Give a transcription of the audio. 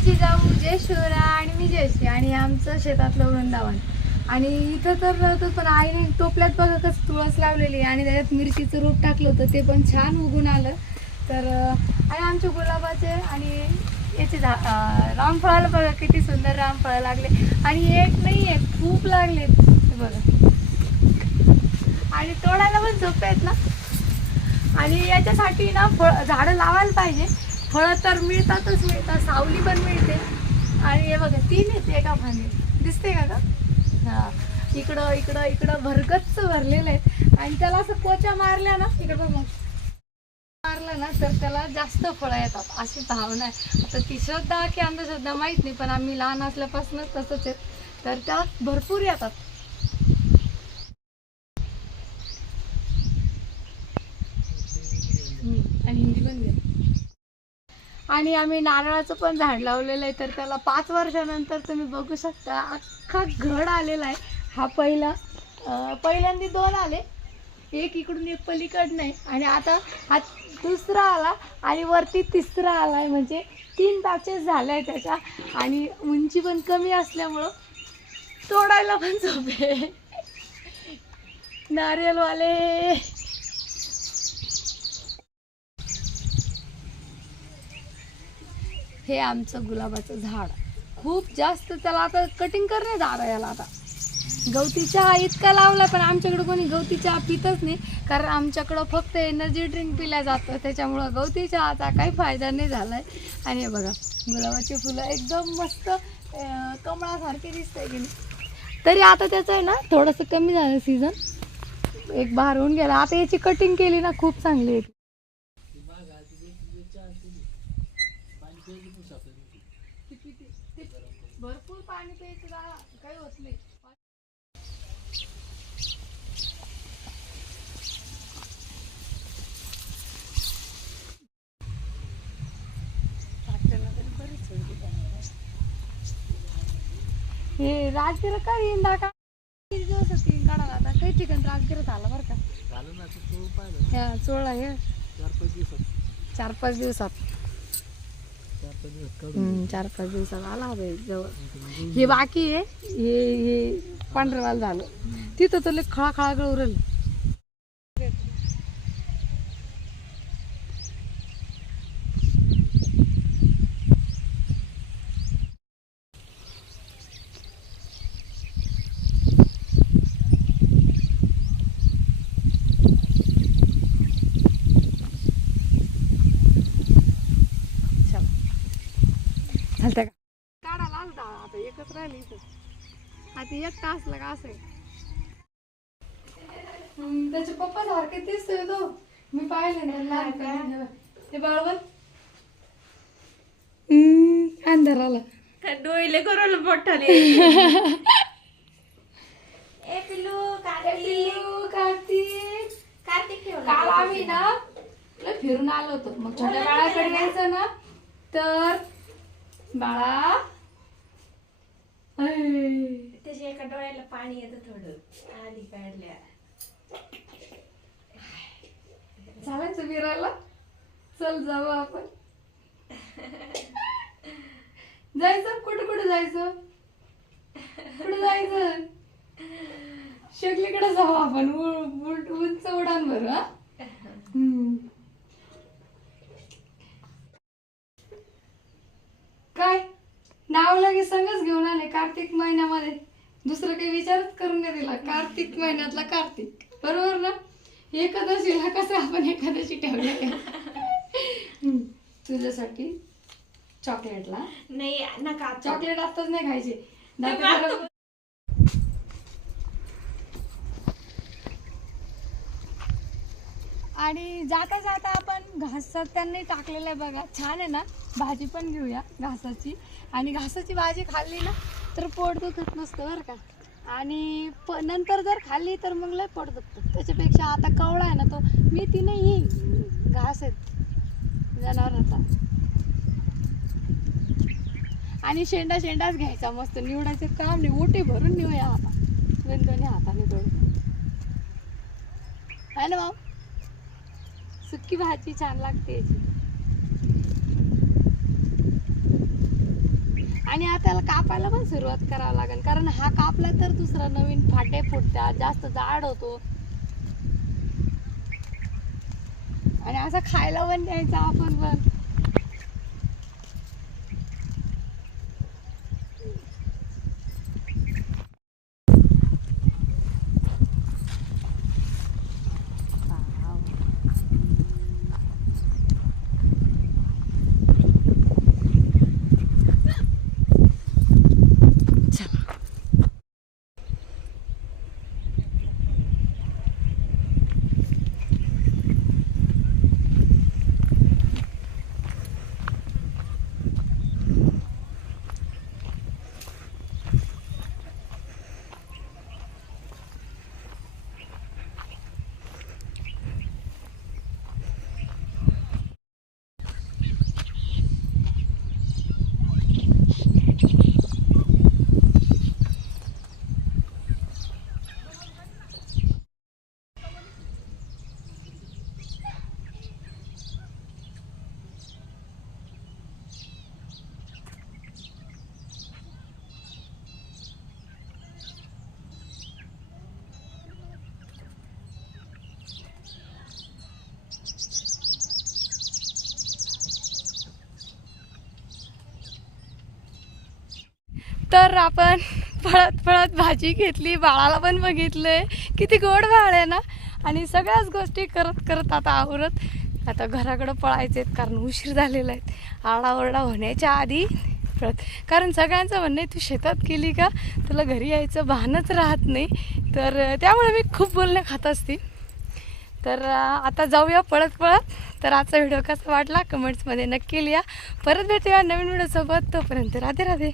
मम्मीची जाऊ जयश्वरा आणि मी जयश्री आणि आमचं शेतातलं वृंदावन. आणि इथं तर राहतो पण आईने टोपल्यात बघा कसं तुळस लावलेली आणि त्याच्यात मिरचीचं रोप टाकलं होतं, ते पण छान उगून आलं. तर आणि आमचे गुलाबाचे आणि याचे रामफळाला बघा किती सुंदर रामफळं लागले. आणि एक नाही आहे, खूप लागले बघा. आणि तोडायला पण सोपे आहेत ना. आणि याच्यासाठी ना झाडं लावायला पाहिजे. फळं तर मिळतातच मिळतात, सावली पण मिळते. आणि हे बघा 3 आहेत एका फांदी, दिसते का? हां, इकडं इकडं इकडं भरगच्च भरलेलं आहे. आणि त्याला असं पोचा मारल्या ना, इकडं बघा मारलं ना तर त्याला जास्त फळं येतात अशी भावना आहे. आता ती श्रद्धा की अंधश्रद्धा माहीत नाही, पण आम्ही लहान असल्यापासूनच तसंच आहे. तर त्यात भरपूर येतात. आणि हिंदी पण घे. आणि आम्ही नारळाचं पण झाड लावलेलं आहे. तर त्याला 5 वर्षानंतर तुम्ही बघू शकता अख्खा घड आलेला आहे. हा पहिल्यांदा 2 आले, एक इकडून एक पलीकडनं आहे. आणि आता हा दुसरा आला आणि वरती तिसरा आला आहे. म्हणजे 3 बॅचेस झाल्या आहे त्याच्या. आणि उंची पण कमी असल्यामुळं तोडायला पण सोपे. नारियलवाले हे आमचं गुलाबाचं झाड खूप जास्त, त्याला आता कटिंग करण्यात आलं याला. आता गवती चहा इतका लावला, पण आमच्याकडे कोणी गवती चहा पितच नाही. कारण आमच्याकडं फक्त एनर्जी ड्रिंक पिल्या जातं, त्याच्यामुळं गवती चहाचा काही फायदा नाही झाला आहे. आणि हे बघा गुलाबाची फुलं एकदम मस्त कमळासारखे दिसतंय की नाही. तरी आता त्याचं आहे ना थोडंसं कमी झालं सीझन, एक बहार होऊन गेला. आता याची कटिंग केली ना खूप चांगली आहे. भरपूर पाणी प्यायचं, काही होत नाही. हे राजगिरा का यंदा का किती दिवस 3 काढायला. आता काही ठिकाणी राजगिरा झाला बरं का. ह्या चोळला हे 4-5 दिवसात 4-5 दिवसात आला बाई जवळ. हे बाकी आहे, हे पांढरवाल झालं. तिथं तर खळाखळा गळून चालतंय का काढायला आलता. आता एकच राहिली इथं. आता 1 तास लागा असं आहे. त्याचे पप्पा सारखे दिसतोय तो. मी पाहिले ना ते बरोबर अंधार आला डोळे करू मोठाले. काल आम्ही ना फिरून आलो होतो. मग छोट्या बाळाकडे यायचं ना, तर बाळा त्याच्या एका डोळ्याला पाणी येतं थोडं आधी काढल्या. चालायचं फिरायला, चल जाऊ आपण. जायचं कुठं कुठं जायचं, कुठं जायचं? शेगलीकडे जाऊ आपण, उंच उडान भरू. हा काय नाव लगेच संगच घेऊन आले. कार्तिक महिन्यामध्ये दुसरं काही विचारच करून नाही दिला. कार्तिक महिन्यातला कार्तिक, बरोबर ना? एकादशीला कसं आपण एकादशी ठेवले. तुझ्यासाठी चॉकलेटला नाही नका, चॉकलेट आताच नाही खायचे. आणि जाता जाता आपण घास त्यांनी टाकलेलं आहे बघा, छान आहे ना. भाजी पण घेऊया घासाची. आणि घासाची भाजी खाल्ली ना तर पोट दुखत नसतं बरं का. आणि नंतर जर खाल्ली तर मग लय पोट दुखतं. त्याच्यापेक्षा आता कवळा आहे ना तो, मेथी नाही घास आहेत जनावरांचा. आणि शेंडाच घ्यायचा मस्त, निवडायचं काम नाही. ओटे भरून नेऊया आता दोन्ही हाताने थोडं, आहे ना भाऊ. सुकी भाजी छान लागते याची. आणि आता त्याला कापायला पण सुरुवात करावं लागेल, कारण हा कापला तर दुसरा नवीन फाटे फुटतात, जास्त जाड होतो. आणि असं खायला पण द्यायचा आपण पण. तर आपण पळत पळत भाजी घेतली, बाळाला पण बघितलंय, किती गोड बाळ आहे ना. आणि सगळ्याच गोष्टी करत करत आता आवरत आता घराकडं पळायचे, कारण उशीर झालेला आहे. आरडाओरडा होण्याच्या आधी पळत, कारण सगळ्यांचं म्हणणं आहे तू शेतात गेली का तुला घरी यायचं भानच राहत नाही, तर त्यामुळे मी खूप बोलणे खात असते. तर आता जाऊया पळत पळत. तर आजचा व्हिडिओ कसा वाटला कमेंट्समध्ये नक्की लिहा. परत भेटूया नवीन व्हिडिओसोबत, तोपर्यंत राधे राधे.